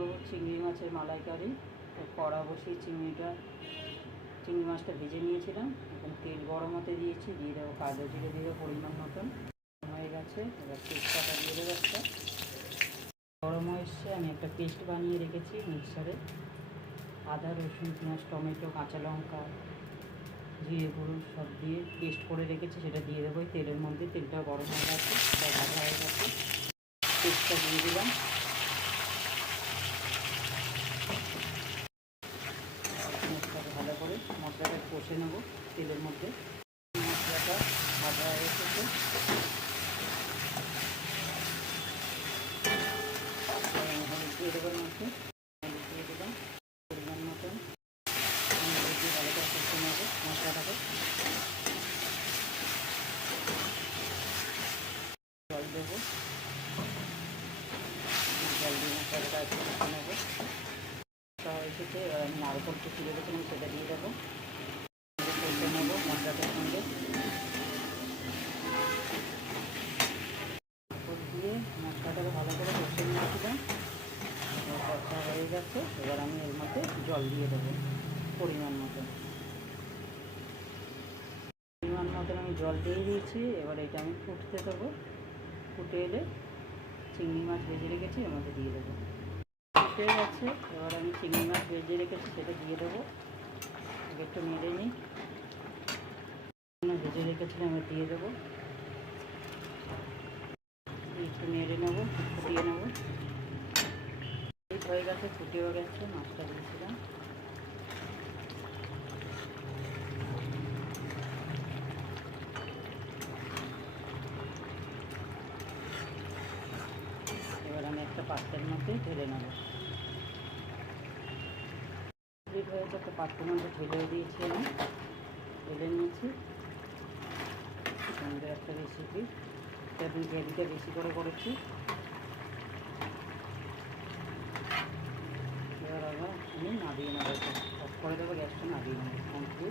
করবো চিংড়ি মাছের মালাইকারি। তো কড়া বসিয়ে চিংড়ি মাছটা ভেজে নিয়েছিলাম। এখন তেল গরম হতে দিয়েছি, দিয়ে দেবো কালো জিরে, দিয়ে দেবো পরিমাণ মতন। হয়ে গেছে, এবার তেজপাতা দিয়ে দেবো একটা। গরম হয়ে এসছে, আমি একটা পেস্ট বানিয়ে রেখেছি মিক্সারে। আদা, রসুন, পেঁয়াজ, টমেটো, কাঁচা লঙ্কা, জিরে গুঁড়ো সব দিয়ে পেস্ট করে রেখেছি, সেটা দিয়ে দেবো তেলের মধ্যে। তেলটা গরম হয়ে গেছে, সেটা ভাজা হয়ে গেছে, পেস্টটা দিয়ে দিলাম। মশলাটা ভালো করে মশলাটা কষে নেবো তেলের মধ্যে। মশলাটা ভাজা হয়ে এসেছে, হলুদ দিয়ে দেবার মধ্যে হলুদ দিয়ে দিলাম পরিমাণ মতন। হলুদ দিয়ে ভালো করে কষে নেবো মশলাটাকে। জল দেবো, জল দিয়ে মশলাটা একটু কষে নেবো। হয়ে এসেছে, এবার আমি নারকেল কুচি রেখেছিলাম সেটা দিয়ে দেবো, কষে নেবো মশলাটার সঙ্গে। দিয়ে মশলাটাকে ভালো করে কষে নিয়েছিলাম, কষা হয়ে গেছে। এবার আমি এর মধ্যে জল দিয়ে দেবো পরিমাণ মতন। আমি জল দিয়ে দিয়েছি। এবার এটা আমি ফুটতে দেবো। ফুটে এলে চিংড়ি মাছ ভেজে রেখেছি এর মধ্যে দিয়ে দেবো। ফুটে গেছে, এবার আমি চিংড়ি মাছ ভেজে রেখেছি সেটা দিয়ে দেবো। একটু নেড়ে নিই, ভেজে রেখেছিলাম এবার দিয়ে দেবো। একটু নেড়ে নেবো, ফুটিয়ে নেবো। হয়ে গেছে, ফুটেও গেছে, মাছটা দিয়েছিলাম। এবার আমি একটা পাত্রের মধ্যে ঢেলে নেব। হয়েছে, একটা পাত্রের মধ্যে ঢেলে দিয়েছি, আমি ঢেলে নিয়েছি। সুন্দর একটা রেসিপি, এটা গ্রেভিটা বেশি করে করেছি। এবার আবার আমি নামিয়ে নেবো, অফ করে দেবো গ্যাসটা, নামিয়ে নেবো। Thank you.